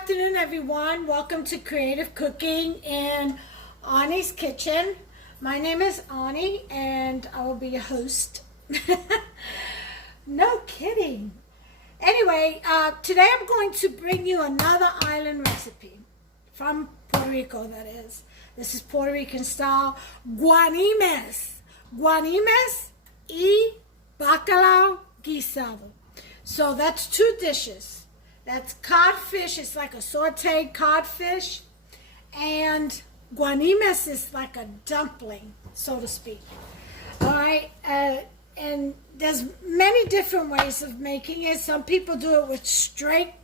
afternoon, everyone. Welcome to Creative Cooking in Ani's Kitchen. My name is Ani, and I will be your host. No kidding. Anyway, today I'm going to bring you another island recipe from Puerto Rico, that is. This is Puerto Rican style Guanimes. Guanimes y Bacalao Guisado. So that's two dishes. That's codfish. It's like a sauteed codfish. And guanimes is like a dumpling, so to speak. All right. And there's many different ways of making it. Some people do it with straight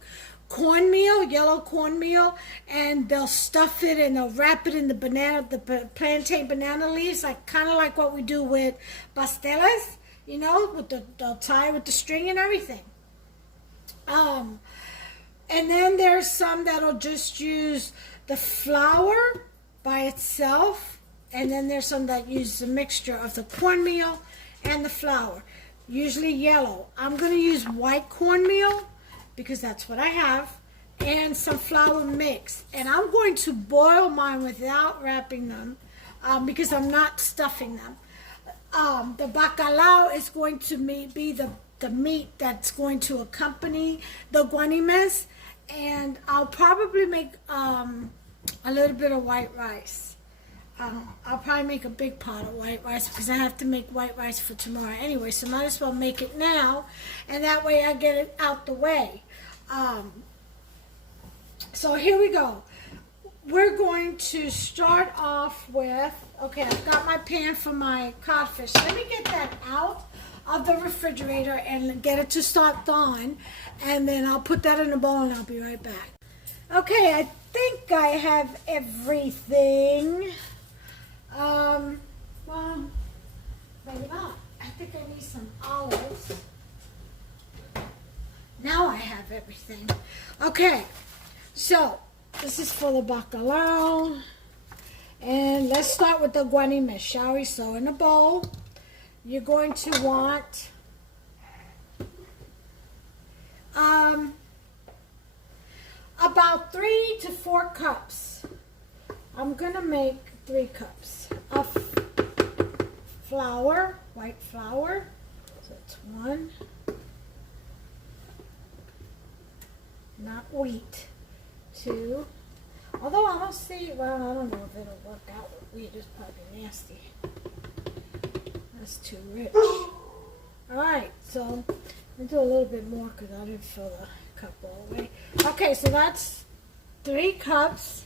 cornmeal, yellow cornmeal, and they'll stuff it and they'll wrap it in the plantain banana leaves, like kind of like what we do with pasteles, you know, with they'll tie with the string and everything. And then there's some that'll just use the flour by itself, and then there's some that use a mixture of the cornmeal and the flour, usually yellow. I'm going to use white cornmeal because that's what I have, and some flour mix. And I'm going to boil mine without wrapping them because I'm not stuffing them. The bacalao is going to be the meat that's going to accompany the guanimes, and I'll probably make a little bit of white rice. I'll probably make a big pot of white rice because I have to make white rice for tomorrow anyway, so might as well make it now, and that way I get it out the way. So here we go. We're going to start off with, okay, I've got my pan for my codfish. Let me get that out of the refrigerator and get it to start thawing, and then I'll put that in a bowl and I'll be right back. Okay, I think I have everything. Well, maybe not. I think I need some olives. Now I have everything. Okay, so this is for the bacalao. And let's start with the guanimes, shall we? So in a bowl, you're going to want about 3 to 4 cups. I'm going to make 3 cups of flour, white flour. So it's 1. Not wheat. 2. Although I don't see, well, I don't know if it'll work out with wheat. It's probably nasty. That's too rich. Alright, so I'll do a little bit more because I didn't fill the cup all the way. Okay, so that's 3 cups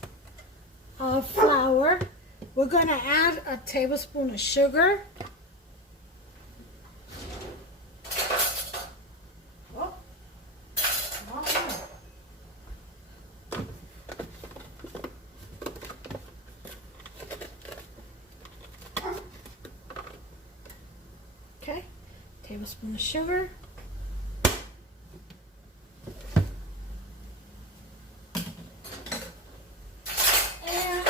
of flour. We're going to add a tablespoon of sugar. Oh, come on. Okay, tablespoon of sugar. And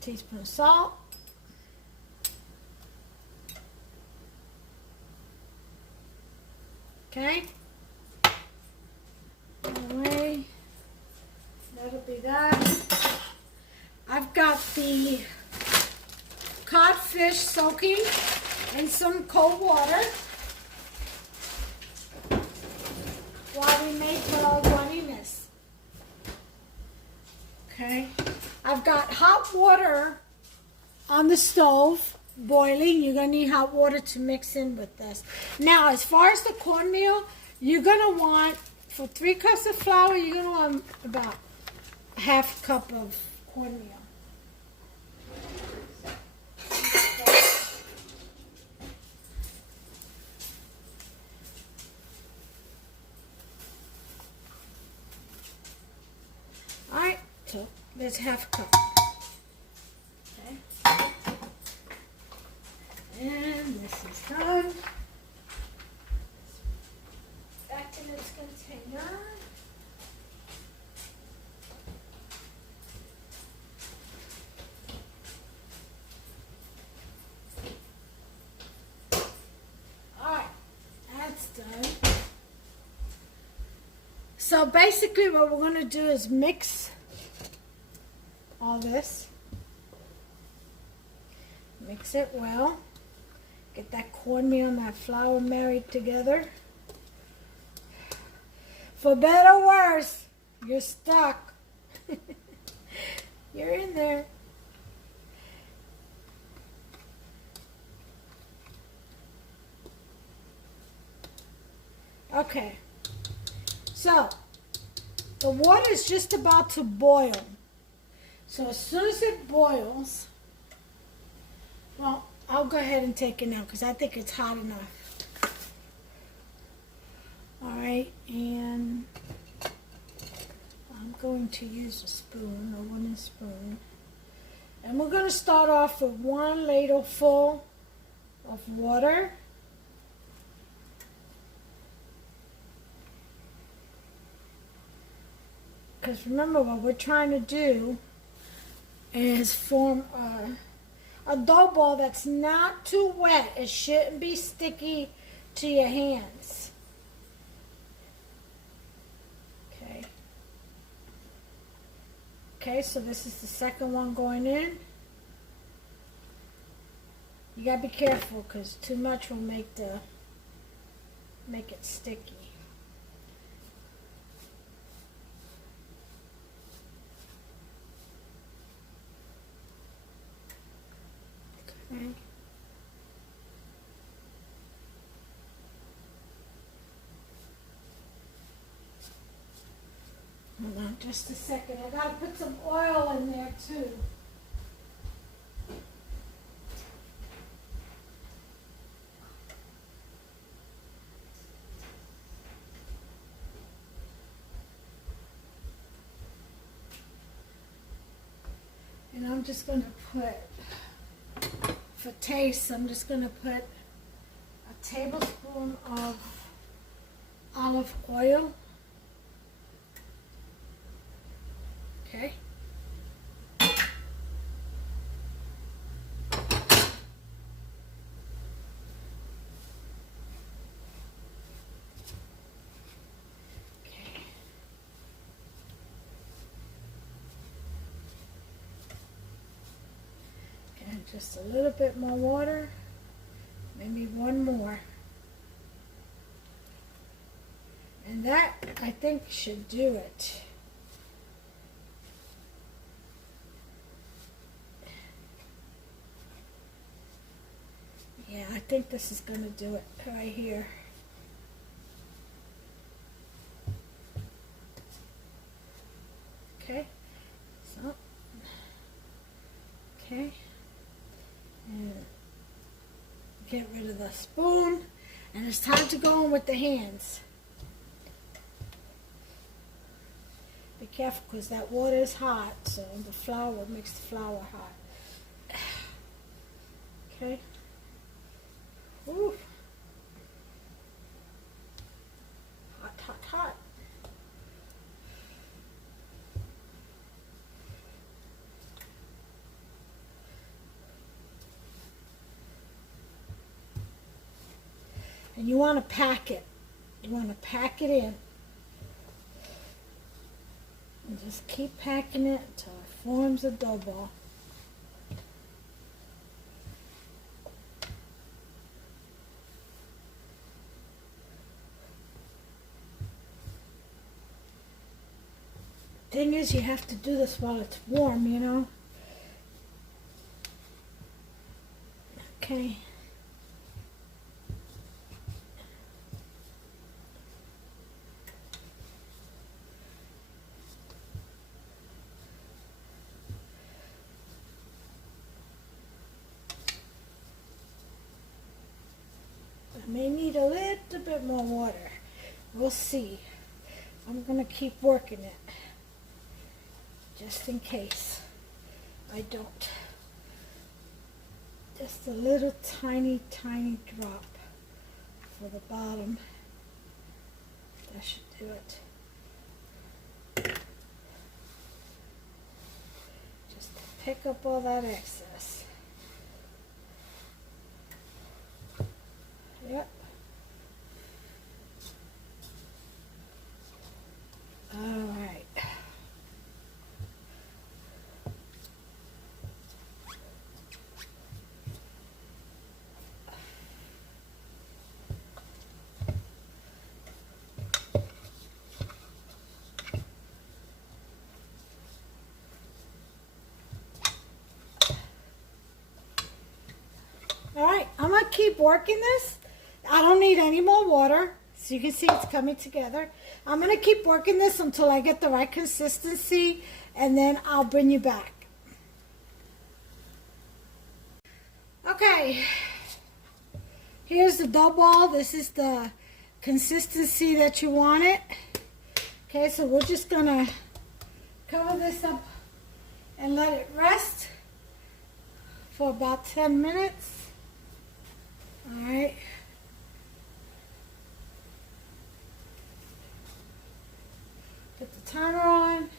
teaspoon of salt. Okay. Anyway, that'll be that. I've got the codfish soaking in some cold water while we make the guanimes. Okay, I've got hot water on the stove boiling. You're gonna need hot water to mix in with this. Now, as far as the cornmeal, you're gonna want, for 3 cups of flour, you're gonna want about a half cup of cornmeal. Alright, so there's half a cup. Okay. And this is done. Back in its container. Alright, that's done. So basically what we're going to do is mix all this. Mix it well. Get that cornmeal and that flour married together. For better or worse, you're stuck. You're in there. Okay. So, the water is just about to boil. So as soon as it boils, well, I'll go ahead and take it now because I think it's hot enough. Alright, and I'm going to use a spoon, a wooden spoon. And we're going to start off with 1 ladle full of water. Because remember, what we're trying to do is form a dough ball that's not too wet. It shouldn't be sticky to your hands. Okay. Okay, so this is the second one going in. You gotta be careful because too much will make it sticky. Okay. Hold on just a second. I gotta put some oil in there too. And I'm just gonna put, for taste, I'm just gonna put a tablespoon of olive oil. Okay. And just a little bit more water, maybe one more. And that, I think, should do it. Yeah, I think this is going to do it right here. Okay, so, okay, and get rid of the spoon, and it's time to go in with the hands. Be careful because that water is hot, so the flour makes the flour hot. Okay. Ooh. Hot, hot, hot. And you want to pack it. You want to pack it in. And just keep packing it until it forms a dough ball. Thing is, you have to do this while it's warm, you know. Okay. I may need a little bit more water. We'll see. I'm going to keep working it. Just in case I don't. Just a little tiny, tiny drop for the bottom. That should do it. Just to pick up all that excess. Yep. going to keep working this. I don't need any more water. So you can see it's coming together. I'm going to keep working this until I get the right consistency, and then I'll bring you back. Okay, here's the dough ball. This is the consistency that you want it. Okay, so we're just going to cover this up and let it rest for about 10 minutes. All right. Put the timer on.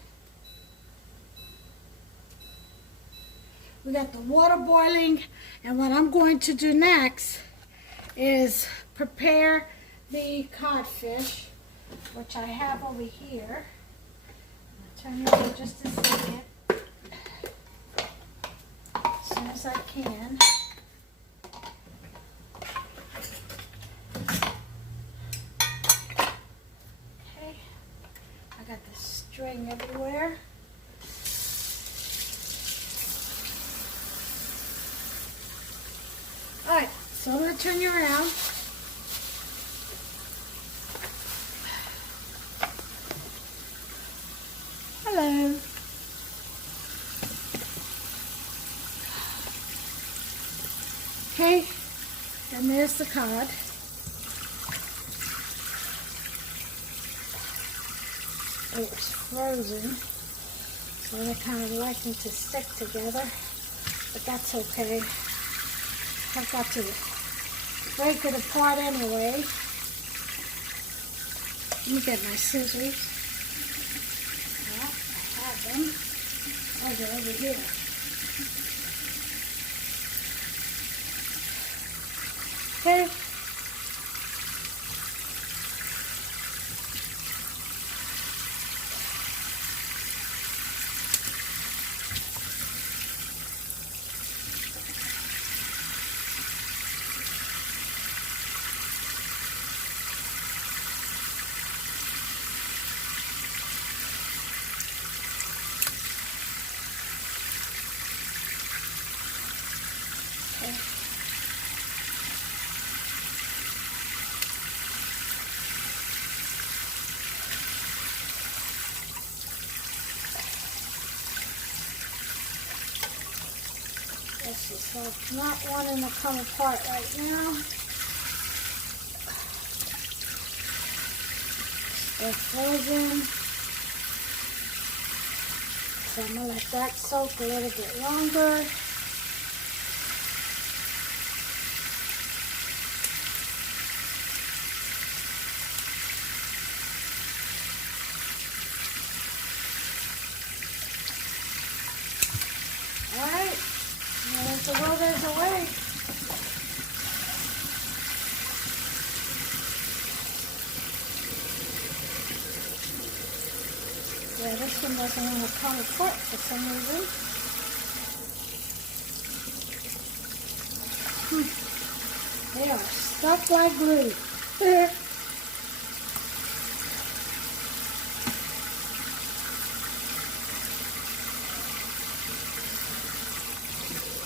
We got the water boiling, and what I'm going to do next is prepare the codfish, which I have over here. I'll turn it on just a second, as soon as I can. Okay, I got the string everywhere. Alright, so I'm going to turn you around. Hello. Okay, and there's the cod. It was frozen, so they're kind of liking to stick together, but that's okay. I've got to break it apart anyway. Let me get my scissors. Well, I have them. Oh, they're over here. Okay. So it's not wanting to come apart right now. They're frozen. So I'm going to let that soak a little bit longer. Alright. There's a will, there's a way. Yeah, this one doesn't want to come apart for some reason. They are stuck like glue.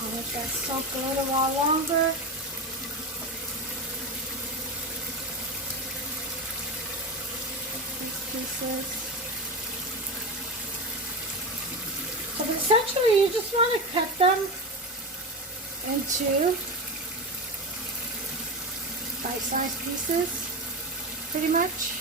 I'll let that soak a little while longer. These pieces. So essentially, you just want to cut them into bite-sized pieces, pretty much.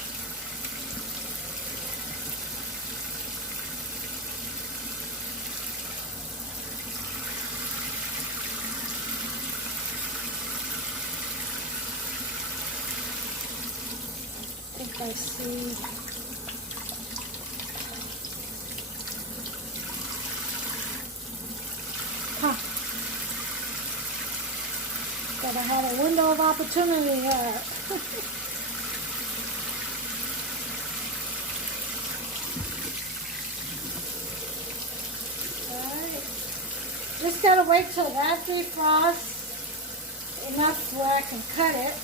I see. Huh. But I had a window of opportunity here. Alright. Just gotta wait till that defrosts enough where I can cut it.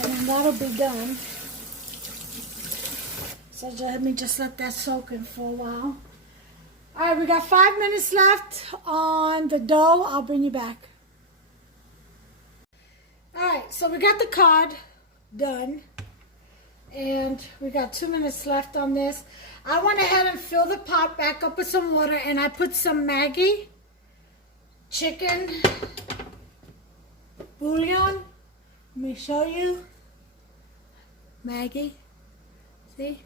And then that'll be done. So let me just let that soak in for a while. All right, we got 5 minutes left on the dough. I'll bring you back. All right, so we got the cod done. And we got 2 minutes left on this. I went ahead and filled the pot back up with some water, and I put some Maggi chicken bouillon. Let me show you. Maggi. See?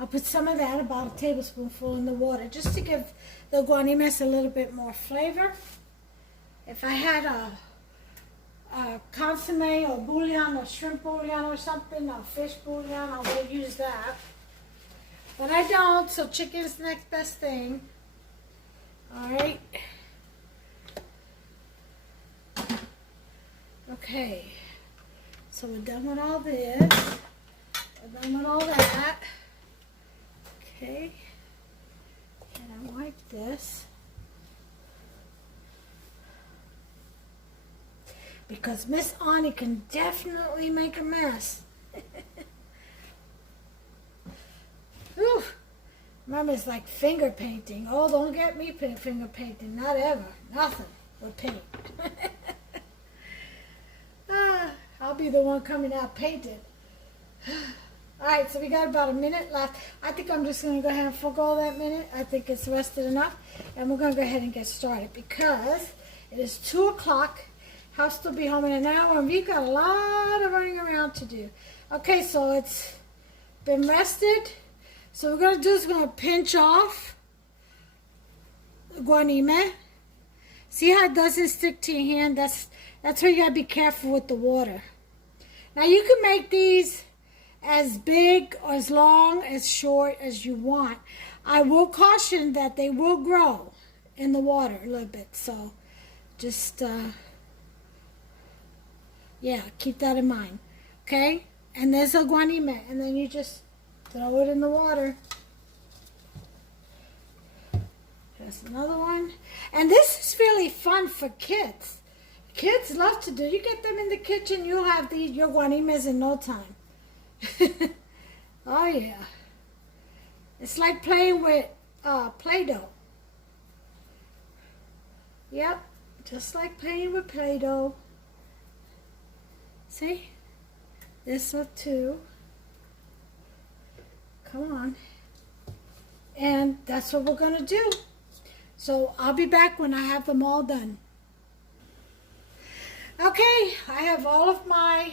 I'll put some of that, about a tablespoonful, in the water, just to give the guanimes a little bit more flavor. If I had a consomme or bouillon or shrimp bouillon or something, or fish bouillon, I would use that. But I don't, so chicken is the next best thing. Alright. Okay. So we're done with all this. We're done with all that. Okay. And I wipe this. Because Miss Ani can definitely make a mess. Whew. Mama's like finger painting. Oh, don't get me finger painting. Not ever. Nothing with paint. I'll be the one coming out painted. Alright, so we got about a minute left. I think I'm just going to go ahead and forego that minute. I think it's rested enough. And we're going to go ahead and get started because it is 2 o'clock. House will be home in an hour, and we've got a lot of running around to do. Okay, so it's been rested. So what we're going to do is we're going to pinch off the guanime. See how it doesn't stick to your hand? That's where you got to be careful with the water. Now you can make these as big or as long, as short as you want. I will caution that they will grow in the water a little bit. So just... yeah, keep that in mind, okay? And there's a guanime, and then you just throw it in the water. There's another one. And this is really fun for kids. Kids love to do. You get them in the kitchen, you'll have your guanimes in no time. Oh, yeah. It's like playing with Play-Doh. Yep, just like playing with Play-Doh. See? This up too. Come on. And that's what we're going to do. So I'll be back when I have them all done. Okay, I have all of my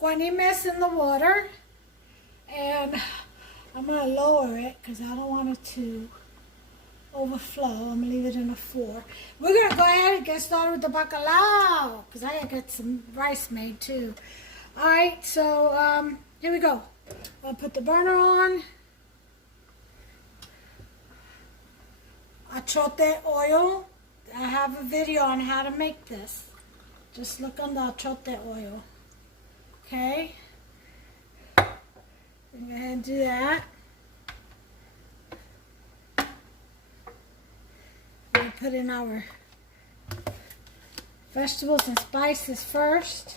guanimes in the water. And I'm going to lower it because I don't want it to overflow. I'm going to leave it in a 4. We're going to go ahead and get started with the bacalao because I got to get some rice made too. Alright, so here we go. I'll put the burner on. Achote oil. I have a video on how to make this. Just look on the achote oil. Okay. Go ahead and do that. We'll put in our vegetables and spices first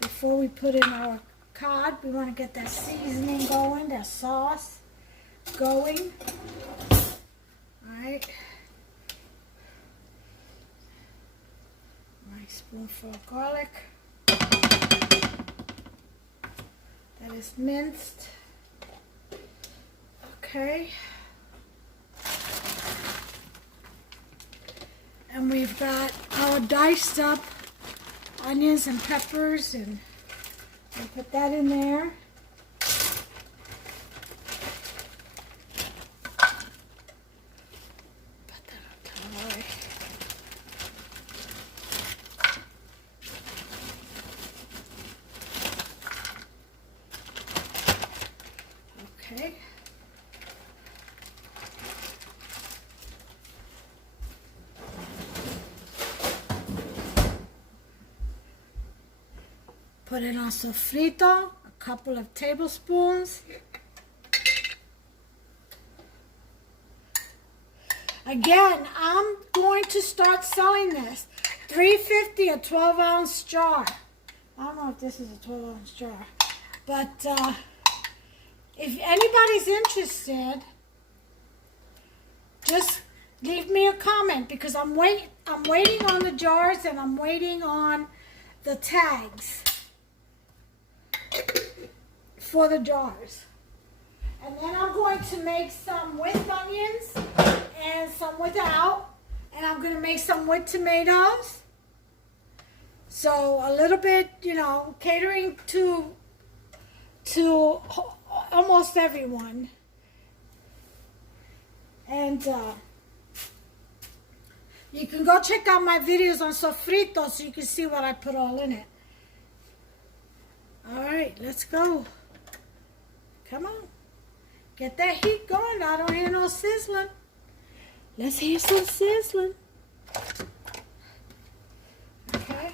before we put in our cod. We want to get that seasoning going, that sauce going. Alright. My spoonful of garlic. That is minced. Okay. And we've got our diced up onions and peppers, and we'll put that in there. Put that on top. Okay. Put it on sofrito, a couple of tablespoons. Again, I'm going to start selling this. $3.50 a 12-ounce jar. I don't know if this is a 12-ounce jar, but if anybody's interested, just leave me a comment because I'm waiting on the jars and I'm waiting on the tags for the jars. And then I'm going to make some with onions and some without. And I'm going to make some with tomatoes. So a little bit, you know, catering to almost everyone. And you can go check out my videos on sofrito so you can see what I put all in it. All right, let's go. Come on. Get that heat going. I don't hear no sizzling. Let's hear some sizzling. Okay.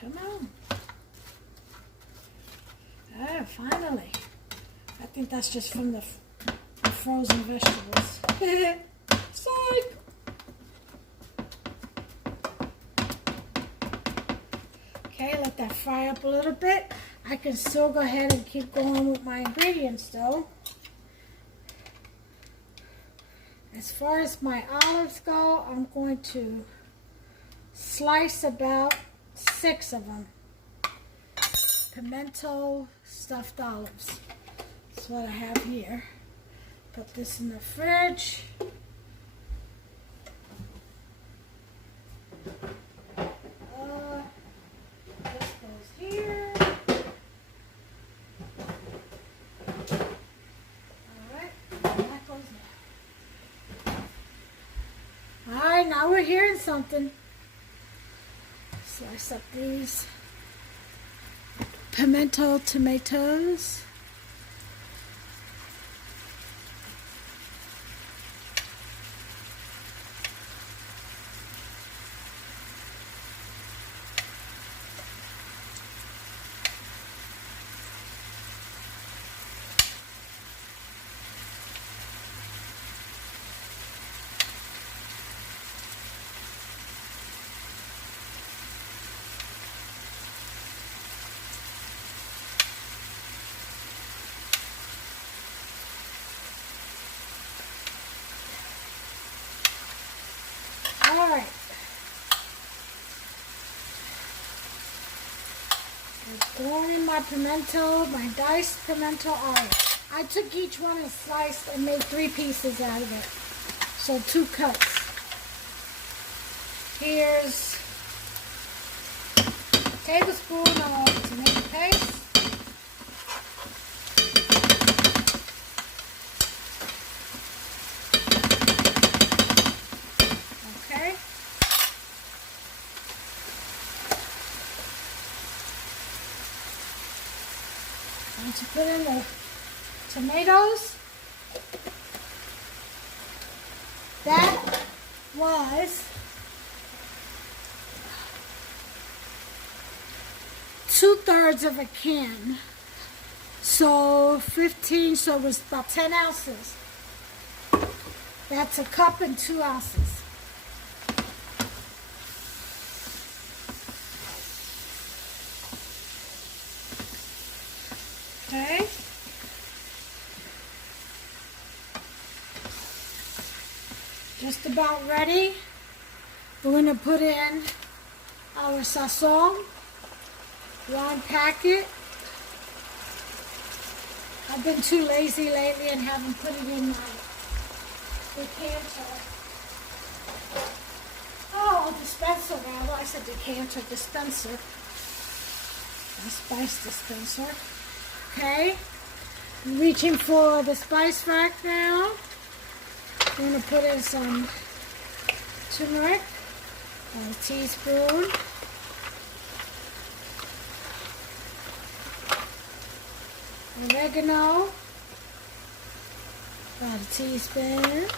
Come on. Ah, finally. I think that's just from the frozen vegetables. Psych! Okay, let that fry up a little bit. I can still go ahead and keep going with my ingredients though. As far as my olives go, I'm going to slice about 6 of them. Pimento stuffed olives. That's what I have here. Put this in the fridge. This goes here. Alright, that goes there. Alright, now we're hearing something. Slice up these pimento tomatoes. All right. I'm throwing my pimento, my diced pimento olive. I took each one and sliced and made 3 pieces out of it. So 2 cuts. Here's a tablespoon of tomato paste. To put in the tomatoes. That was 2/3 of a can. So 15, so it was about 10 ounces. That's a cup and 2 ounces. Okay. Just about ready. We're going to put in our sazon, 1 packet. I've been too lazy lately and haven't put it in my decanter. Oh, dispenser rather. I said decanter, dispenser. A spice dispenser. Okay, I'm reaching for the spice rack now. I'm going to put in some turmeric, 1 teaspoon. Oregano, about 1 teaspoon.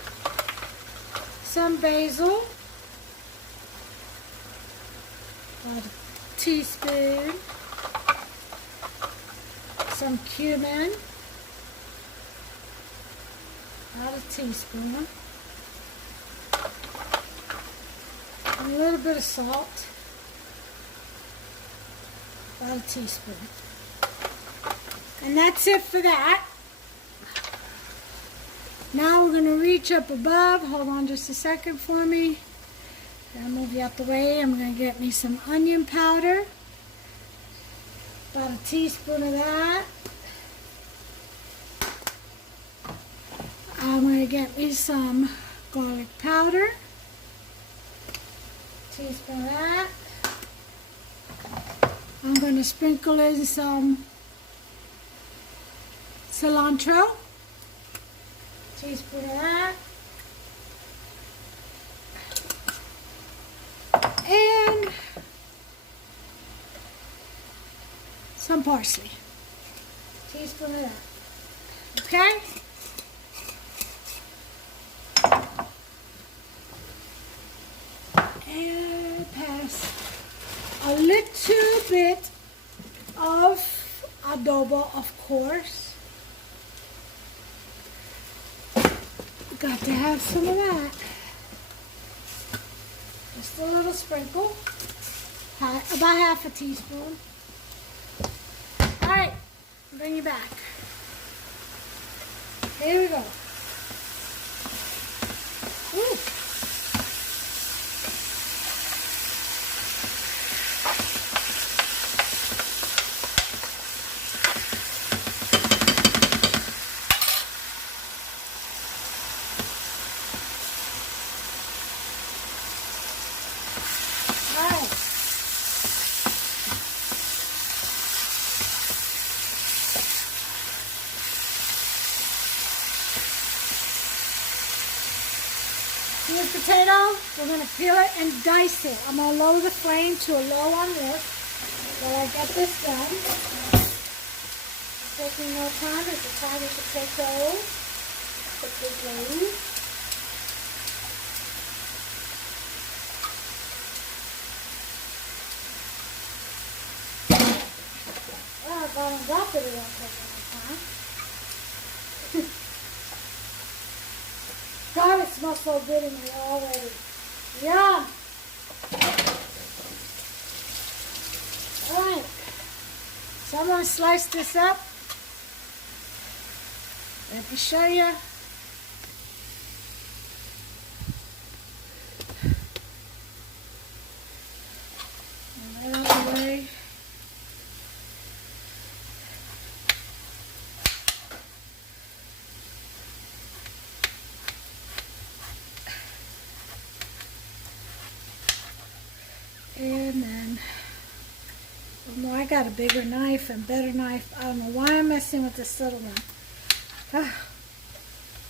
Some basil, about 1 teaspoon. Some cumin, about 1 teaspoon, a little bit of salt, about 1 teaspoon. And that's it for that. Now we're going to reach up above. Hold on just a second for me. I'll move you out the way. I'm going to get me some onion powder. About a teaspoon of that. I'm going to get me some garlic powder. Teaspoon of that. I'm going to sprinkle in some cilantro. Teaspoon of that. And some parsley. Teaspoon of that. Okay? And pass a little bit of adobo, of course. Got to have some of that. Just a little sprinkle. About half a teaspoon. Alright, bring you back. Here we go. Ooh. Here's potato. We're going to peel it and dice it. I'm going to lower the flame to a low on this while I get this done. It's taking no time. It's the time we should take those. Put this in. Well, if I don't drop it, it won't take any time. God, it smells so good in here already. Yum! Alright. So I'm going to slice this up. Let me show you. Right out of the way. And then, well, I got a bigger knife and better knife. I don't know why I'm messing with this little one.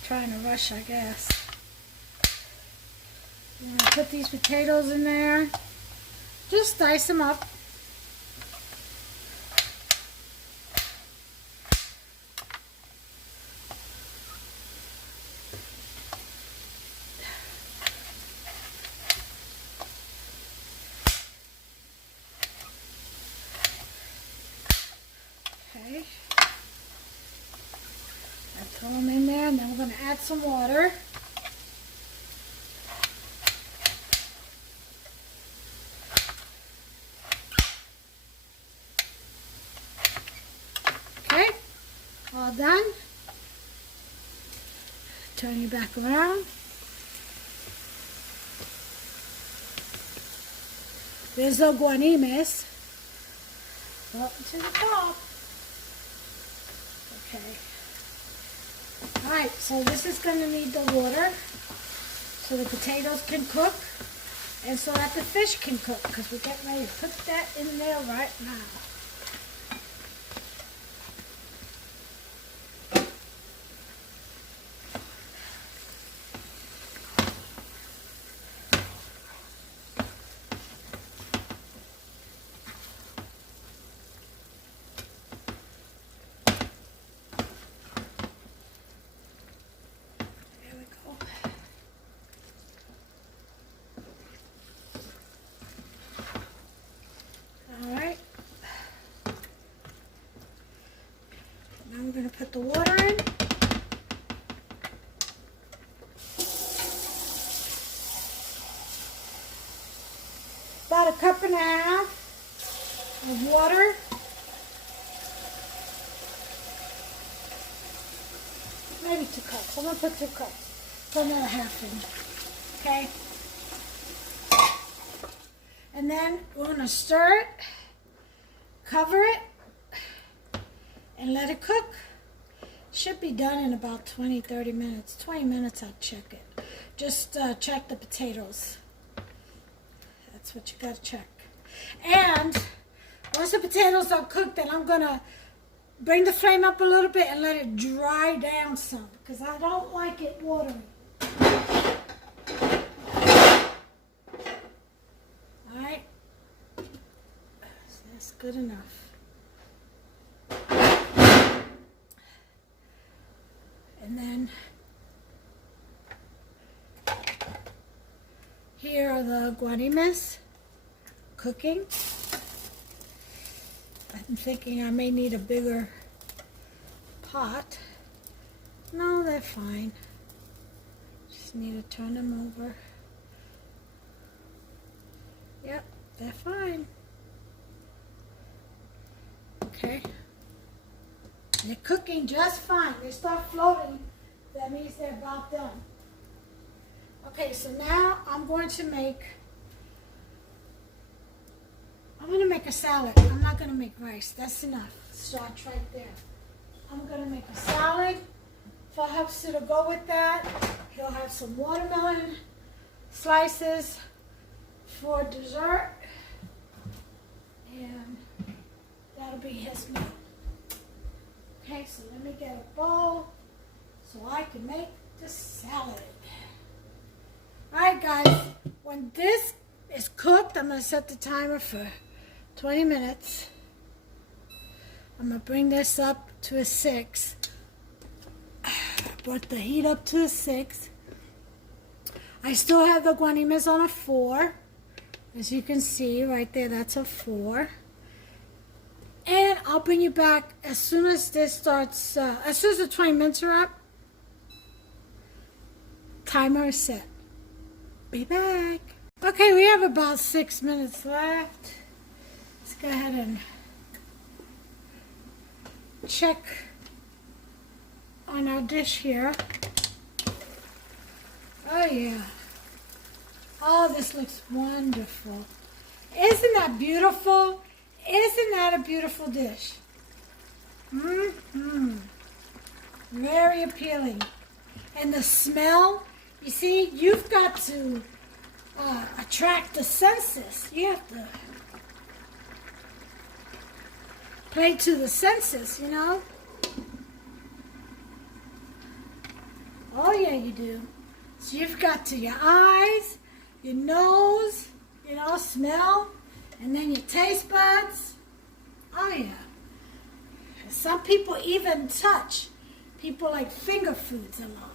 Trying to rush, I guess. I'm going to put these potatoes in there. Just dice them up. Okay. I throw them in there, and then we're going to add some water. Okay, all done. Turn you back around. There's the guanimes. Up to the top. Okay. Alright, so this is going to need the water so the potatoes can cook and so that the fish can cook, because we're getting ready to put that in there right now. I'm going to put the water in. About 1.5 cups of water. maybe 2 cups. I'm going to put 2 cups. Put another half in. Okay? And then we're going to stir it, cover it, and let it cook. Should be done in about 20-30 minutes. 20 minutes, I'll check it. Just check the potatoes. That's what you got to check. And once the potatoes are cooked, then I'm going to bring the flame up a little bit and let it dry down some, because I don't like it watery. Alright. So that's good enough. And then here are the guanimes cooking. I'm thinking I may need a bigger pot. No, they're fine. Just need to turn them over. Yep, they're fine. Okay. They're cooking just fine. They start floating. That means they're about done. Okay, so now I'm going to make a salad. I'm not going to make rice. That's enough. Start right there. I'm going to make a salad. For Hubster to go with that, he'll have some watermelon slices for dessert. And that'll be his meal. Okay, so let me get a bowl so I can make the salad. Alright guys, when this is cooked, I'm going to set the timer for 20 minutes. I'm going to bring this up to a 6. Brought the heat up to a 6. I still have the guanimes on a 4. As you can see right there, that's a 4. And I'll bring you back as soon as this starts, as soon as the 20 minutes are up. Timer is set. Be back. Okay, we have about 6 minutes left. Let's go ahead and check on our dish here. Oh yeah. Oh, this looks wonderful. Isn't that beautiful? Isn't that a beautiful dish? Very appealing. And the smell, you see, you've got to attract the senses. You have to play to the senses, you know? Oh yeah, you do. So you've got to your eyes, your nose, you know, smell, and then your taste buds. Oh yeah. Some people even touch. People like finger foods a lot.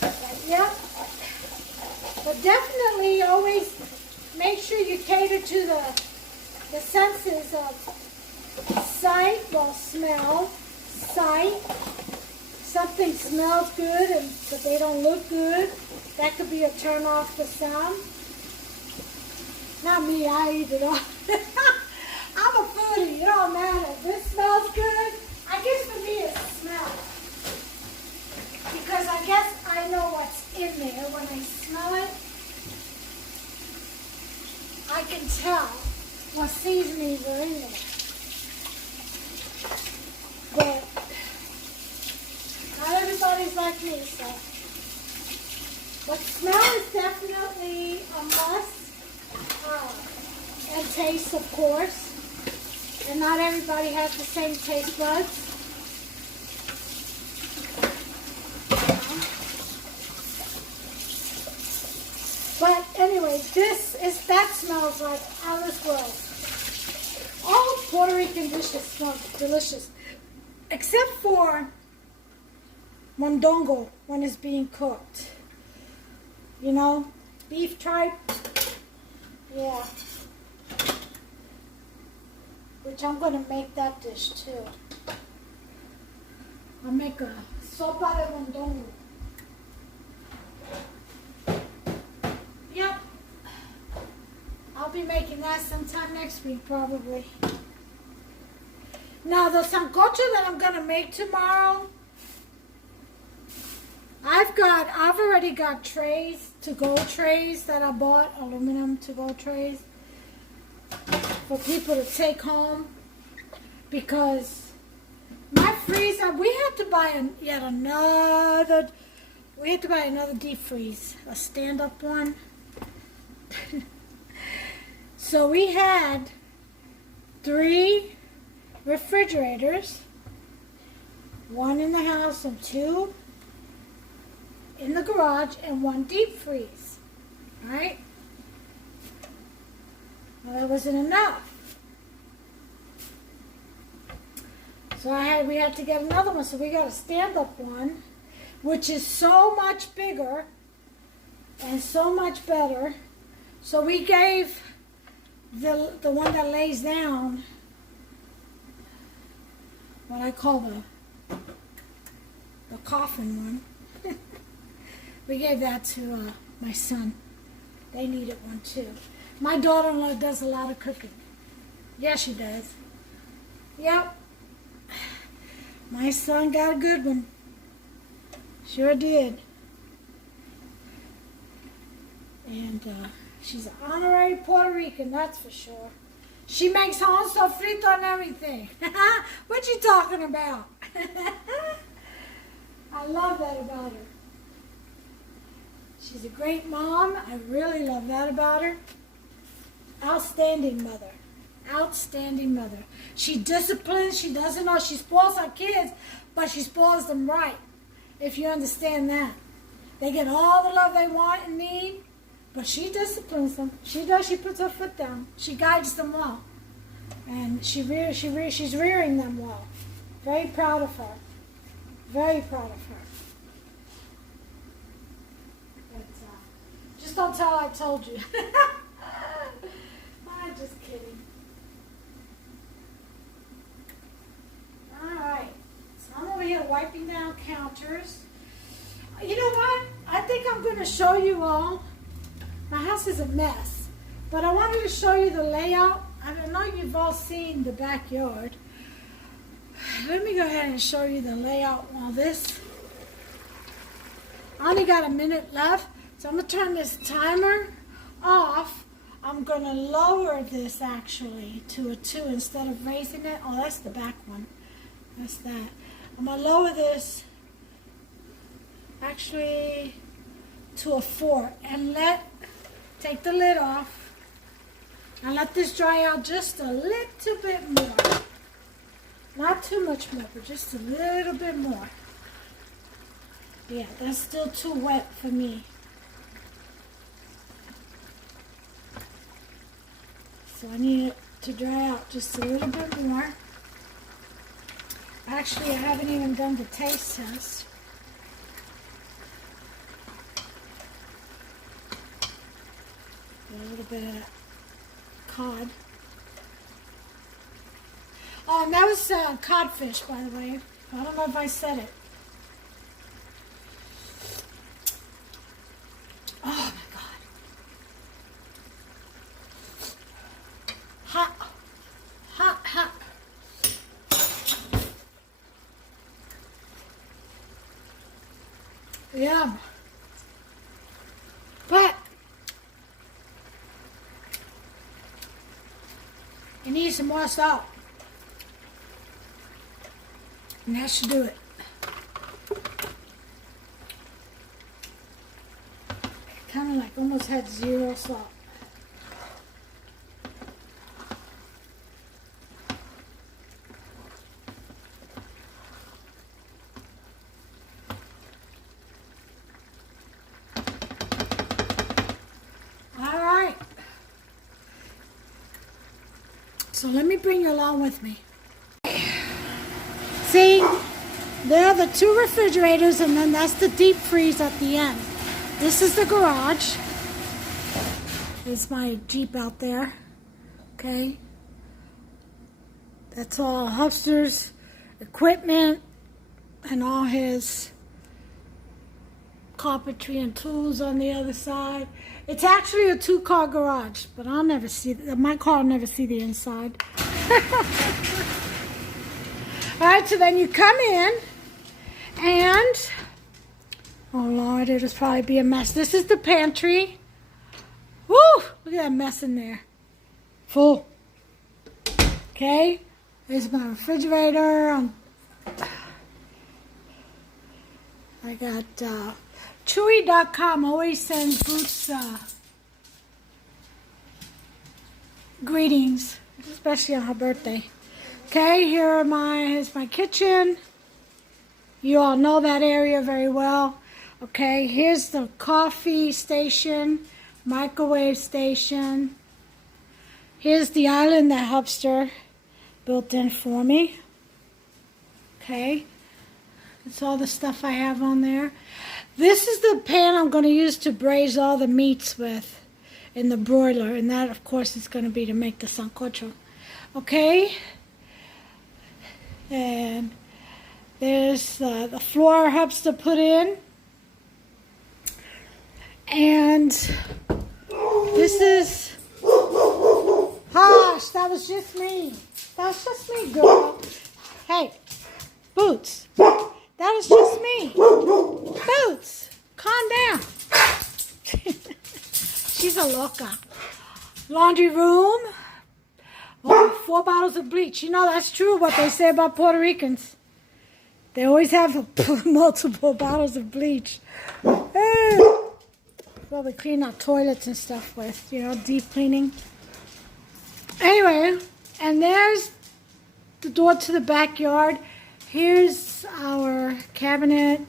But yeah. But definitely always make sure you cater to the senses of sight, well, smell, sight. Something smells good but they don't look good. That could be a turn off for some. Not me, I eat it all. I'm a foodie, it don't matter. If this smells good, I guess for me it's smell. Because I guess I know what's in there when I smell it. I can tell what seasonings are in there. But not everybody's like me, so. But smell is definitely a must. And taste, of course. And not everybody has the same taste buds. But anyway, that smells like out of this world. All Puerto Rican dishes smell delicious. Except for mondongo when it's being cooked. You know, beef tripe. Yeah. Which I'm going to make that dish too. I'll make a sopa de mondongo. Yep. I'll be making that sometime next week probably. Now the sancocho that I'm gonna make tomorrow, I've already got trays, to-go trays that I bought, aluminum to-go trays for people to take home, because my freezer, we had to buy another deep freeze, a stand-up one. So we had 3 refrigerators, 1 in the house and 2 in the garage, and 1 deep freeze, right? Well, that wasn't enough. So we had to get another one, so we got a stand-up one, which is so much bigger and so much better. So we gave the one that lays down what I call the coffin one. We gave that to my son. They needed one too. My daughter-in-law does a lot of cooking. Yeah, she does. Yep. My son got a good one. Sure did. And she's an honorary Puerto Rican, that's for sure. She makes her own sofrito and everything. What you talking about? I love that about her. She's a great mom. I really love that about her. Outstanding mother. Outstanding mother. She disciplines. She doesn't know. She spoils her kids, but she spoils them right, if you understand that. They get all the love they want and need, but she disciplines them. She does. She puts her foot down. She guides them well. And she's rearing them well. Very proud of her. Very proud of her. But, just don't tell I told you. I'm just kidding. Alright. So I'm over here wiping down counters. You know what? I think I'm going to show you all. My house is a mess. But I wanted to show you the layout. I know you've all seen the backyard. Let me go ahead and show you the layout while this. I only got a minute left, so I'm going to turn this timer off. I'm going to lower this actually to a 2 instead of raising it. Oh, that's the back one. That's that. I'm going to lower this actually to a 4 and take the lid off. And let this dry out just a little bit more. Not too much more, but just a little bit more. Yeah, that's still too wet for me. So I need it to dry out just a little bit more. Actually, I haven't even done the taste test. A little bit of cod. Oh, and that was codfish, by the way. I don't know if I said it. Oh my God. Hot. Hot, hot. Yum. But you need some more salt. And that should do it. Kind of like almost had 0 salt. All right. So let me bring you along with me. See, there are the 2 refrigerators, and then that's the deep freeze at the end. This is the garage. There's my Jeep out there. Okay. That's all Hubster's equipment and all his carpentry and tools on the other side. It's actually a 2-car garage, but I'll never see, my car will never see the inside. Alright, so then you come in and, oh Lord, it'll probably be a mess. This is the pantry. Woo! Look at that mess in there. Full. Okay, there's my refrigerator. I got Chewy.com always sends Boots greetings, especially on her birthday. Okay, here's my kitchen. You all know that area very well. Okay, here's the coffee station, microwave station. Here's the island that Hubster built in for me. Okay, that's all the stuff I have on there. This is the pan I'm going to use to braise all the meats with in the broiler, and that of course is going to be to make the sancocho. Okay, and there's the floor Hubster put in, and this is, hush, that was just me. That was just me, girl. Hey, Boots, that was just me. Boots, calm down. She's a loca. Laundry room. Oh, 4 bottles of bleach. You know, that's true what they say about Puerto Ricans. They always have multiple bottles of bleach. Well, we clean our toilets and stuff with, you know, deep cleaning. Anyway, and there's the door to the backyard. Here's our cabinet.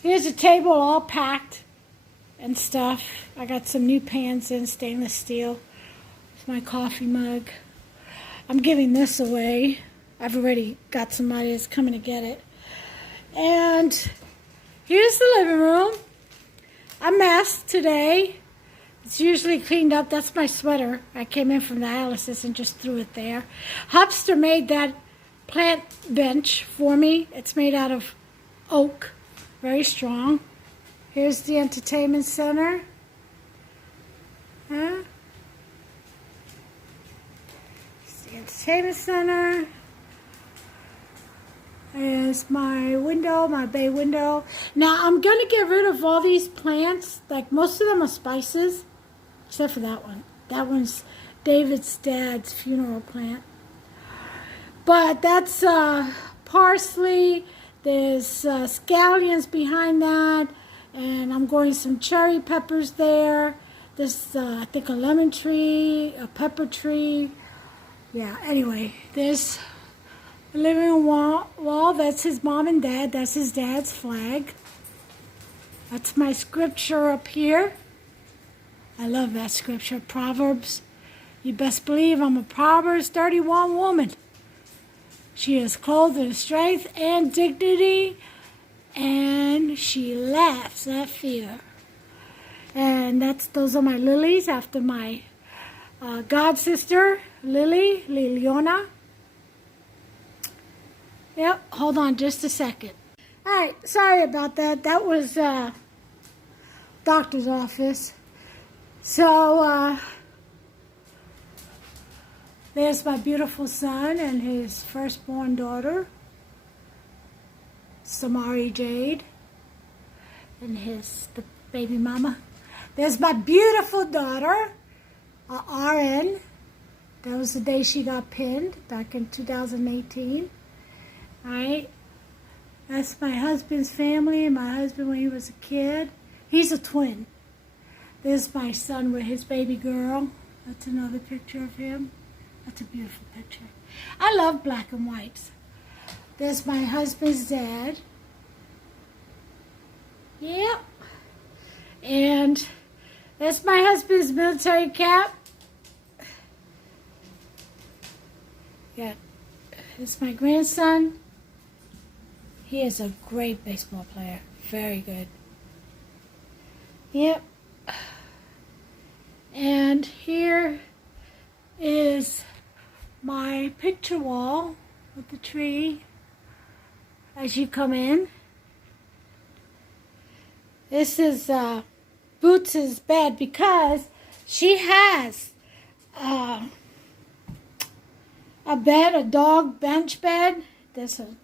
Here's a table all packed and stuff. I got some new pans in stainless steel. It's my coffee mug. I'm giving this away. I've already got somebody that's coming to get it. And here's the living room. A mess today. It's usually cleaned up. That's my sweater. I came in from dialysis and just threw it there. Hubster made that plant bench for me. It's made out of oak. Very strong. Here's the entertainment center. Huh? It's the entertainment center. There's my window, my bay window. Now I'm going to get rid of all these plants. Like most of them are spices, except for that one. That one's David's dad's funeral plant. But that's parsley. There's scallions behind that. And I'm growing some cherry peppers there. There's, I think, a lemon tree, a pepper tree. Yeah, anyway, there's a living room wall. That's his mom and dad. That's his dad's flag. That's my scripture up here. I love that scripture, Proverbs. You best believe I'm a Proverbs 31 woman. She is clothed in strength and dignity, and she laughs at fear. And those are my lilies after my god sister, Liliana. Yep, hold on just a second. All right, sorry about that. That was doctor's office. So, there's my beautiful son and his firstborn daughter, Samari Jade, and the baby mama. There's my beautiful daughter, RN. That was the day she got pinned back in 2018. All right. That's my husband's family and my husband when he was a kid. He's a twin. There's my son with his baby girl. That's another picture of him. That's a beautiful picture. I love black and whites. There's my husband's dad. Yep. And that's my husband's military cap. Yeah. It's my grandson. He is a great baseball player. Very good. Yep. And here is my picture wall with the tree as you come in. This is Boots' bed because she has a bed, a dog bench bed this one.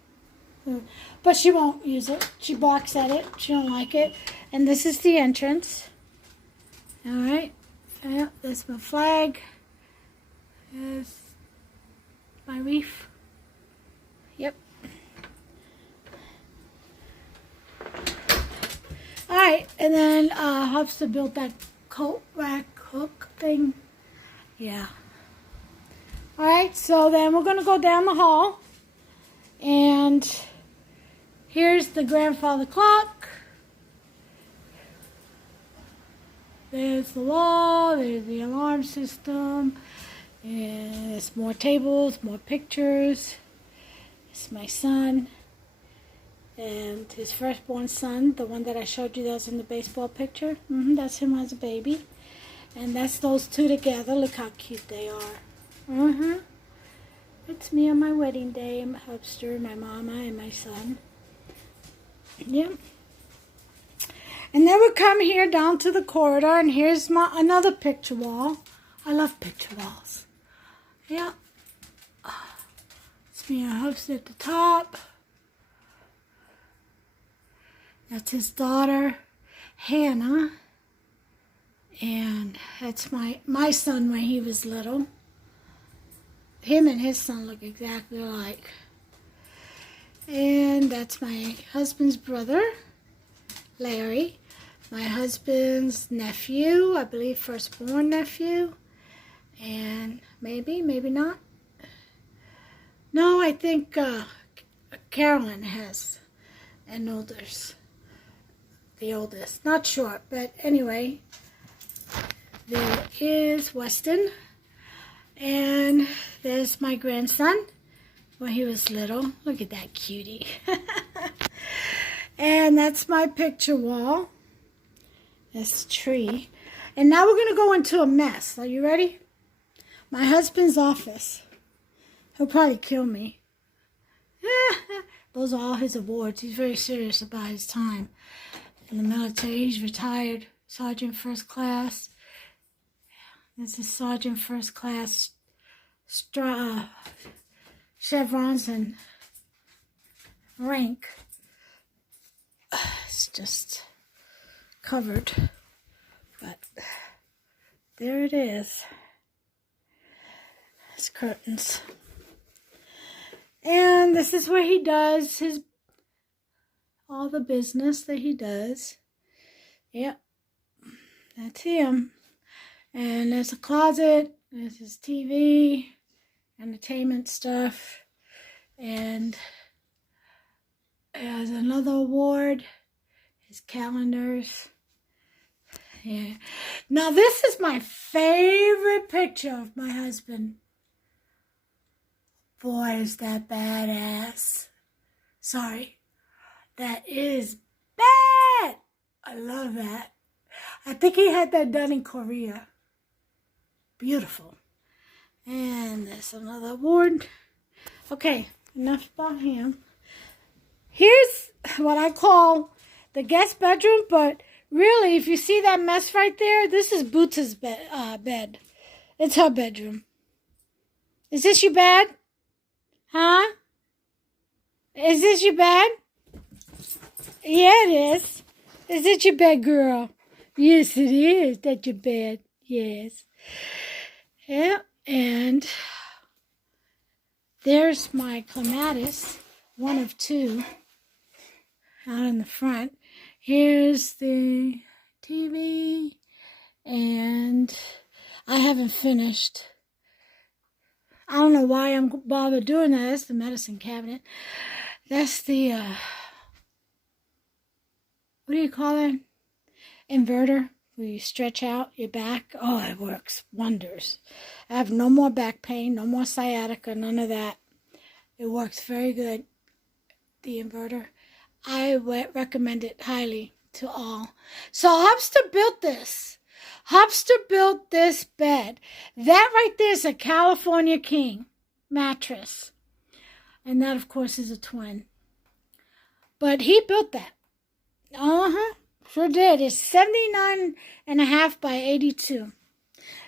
But she won't use it. She barks at it. She don't like it. And this is the entrance. All right. Yeah, that's my flag. There's my reef. Yep. All right. And then Hopster built that coat rack hook thing. Yeah. All right. So then we're going to go down the hall. And here's the grandfather clock. There's the wall, there's the alarm system, and there's more tables, more pictures. It's my son and his firstborn son, the one that I showed you that was in the baseball picture. That's him as a baby. And that's those two together. Look how cute they are. It's me on my wedding day, my Hopster, my mama, and my son. Yep. And then we come here down to the corridor, and here's my another picture wall. I love picture walls. Yeah. It's me and Hopster at the top. That's his daughter, Hannah. And that's my son when he was little. Him and his son look exactly alike. And that's my husband's brother, Larry. My husband's nephew, I believe firstborn nephew. And maybe not. No, I think Carolyn has an oldest. The oldest. Not sure, but anyway. There is Weston. And there's my grandson when he was little. Look at that cutie. And that's my picture wall. This tree. And now we're going to go into a mess. Are you ready? My husband's office. He'll probably kill me. Those are all his awards. He's very serious about his time in the military. He's retired. Sergeant First Class. This is Sergeant First Class chevrons and rank. It's just covered, but there it is. It's curtains. And this is where he does all the business that he does. Yep, that's him. And there's a closet, there's his TV, entertainment stuff, and there's another award, his calendars. Yeah. Now this is my favorite picture of my husband. Boy, is that badass. Sorry. That is bad. I love that. I think he had that done in Korea. Beautiful. And there's another award. Okay, enough about him. Here's what I call the guest bedroom, but really, if you see that mess right there, this is Boots' bed. It's her bedroom. Is this your bed? Huh? Is this your bed? Yeah, it is. Is it your bed, girl? Yes, it is. That's your bed. Yes. Yeah, and there's my clematis, one of two, out in the front. Here's the TV, and I haven't finished. I don't know why I'm bothered doing that. That's the medicine cabinet. That's the, what do you call that? Inverter, where you stretch out your back. Oh, it works wonders. I have no more back pain, no more sciatica, none of that. It works very good, the inverter. I would recommend it highly to all. So Hopster built this. Hopster built this bed. That right there is a California King mattress. And that, of course, is a twin. But he built that. Sure did. It's 79.5 by 82.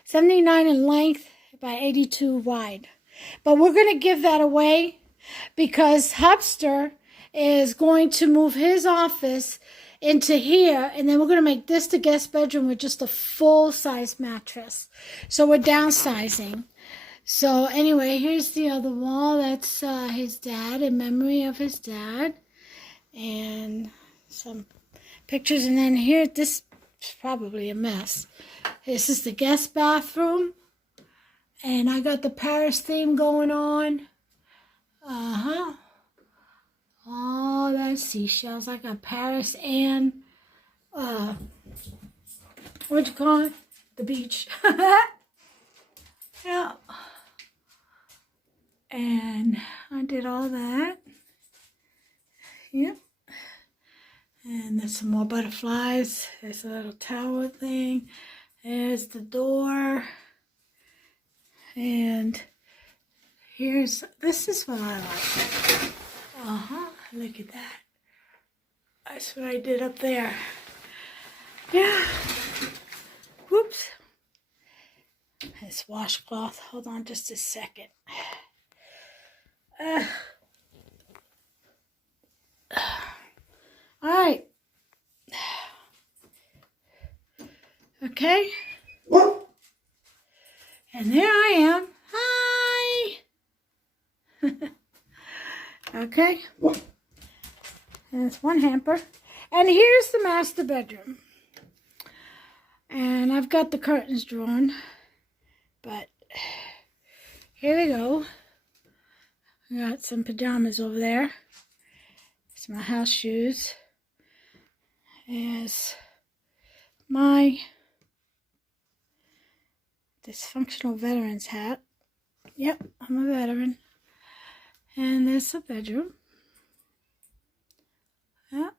79 in length by 82 wide. But we're going to give that away. because Hubster is going to move his office into here, and then we're going to make this the guest bedroom with just a full-size mattress. So we're downsizing. So anyway, here's the other wall. That's his dad, in memory of his dad. And some pictures. And then here, this is probably a mess. This is the guest bathroom. And I got the Paris theme going on. Oh, that's seashells. I got Paris and, what'd you call it? The beach. Yeah. And I did all that. Yep. And there's some more butterflies. There's a little tower thing. There's the door. And this is what I like. Look at that. That's what I did up there. Yeah. Whoops. This washcloth. Hold on just a second. All right. Okay. And there I am. Hi. Okay. And it's one hamper. And here's the master bedroom. And I've got the curtains drawn. But here we go. I got some pajamas over there. It's my house shoes. There's my dysfunctional veteran's hat. Yep, I'm a veteran. And there's the bedroom. Yeah.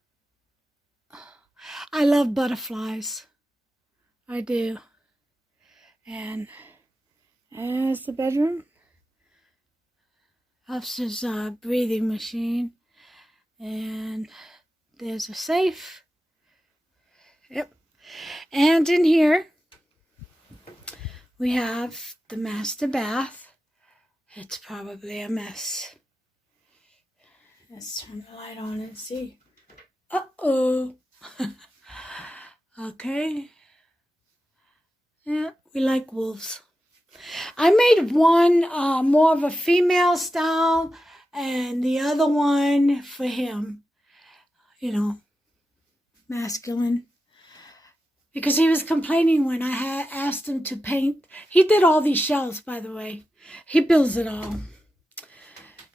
I love butterflies. I do. And there's the bedroom. Upstairs breathing machine. And there's a safe. Yep. And in here we have the master bath. It's probably a mess. Let's turn the light on and see. Uh-oh. Okay. Yeah, we like wolves. I made one more of a female style and the other one for him. You know, masculine. Because he was complaining when I had asked him to paint. He did all these shells, by the way. He builds it all.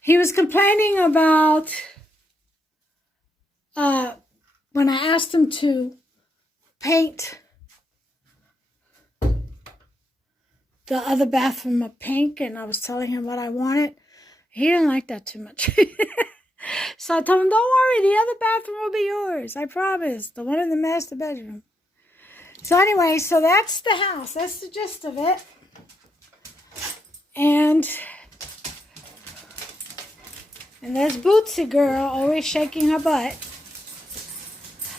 He was complaining about when I asked him to paint the other bathroom a pink, and I was telling him what I wanted. He didn't like that too much. So I told him, don't worry, the other bathroom will be yours. I promise. The one in the master bedroom. So anyway, so that's the house. That's the gist of it. And there's Bootsy girl, always shaking her butt.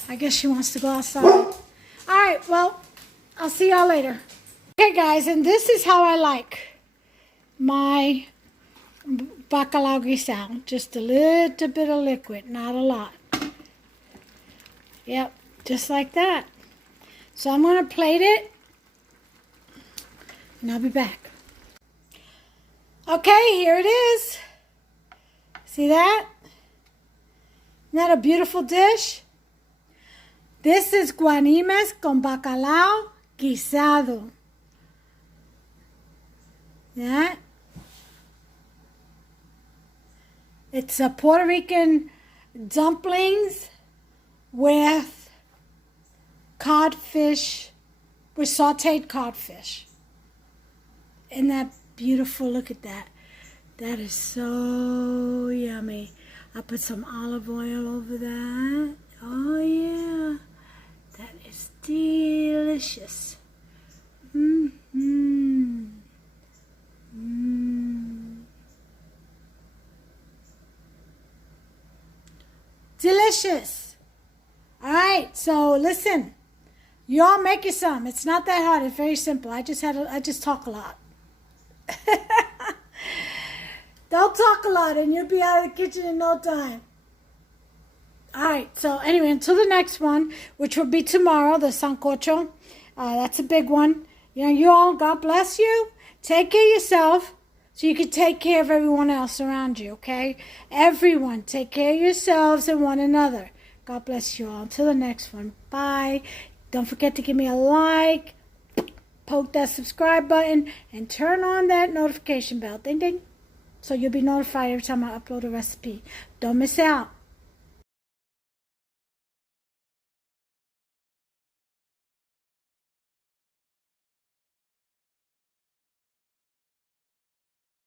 I guess she wants to go outside. All right, well, I'll see y'all later. Okay, guys, and this is how I like my Bacalao Guisado. Just a little bit of liquid, not a lot. Yep, just like that. So I'm going to plate it, and I'll be back. Okay, here it is. See that? Isn't that a beautiful dish? This is Guanimes con Bacalao Guisado. That? It's a Puerto Rican dumplings with codfish, with sauteed codfish. Isn't that beautiful? Look at that. That is so yummy. I put some olive oil over that. Oh yeah. That is delicious. Mm-hmm. Delicious. All right, so listen. Y'all make it some. It's not that hard. It's very simple. I just talk a lot. Don't talk a lot and you'll be out of the kitchen in no time. All right, so anyway, until the next one, which will be tomorrow, the sancocho. That's a big one. You know, you all, God bless you. Take care of yourself so you can take care of everyone else around you, okay? Everyone, take care of yourselves and one another. God bless you all. Until the next one. Bye. Don't forget to give me a like, poke that subscribe button, and turn on that notification bell. Ding, ding. So you'll be notified every time I upload a recipe. Don't miss out.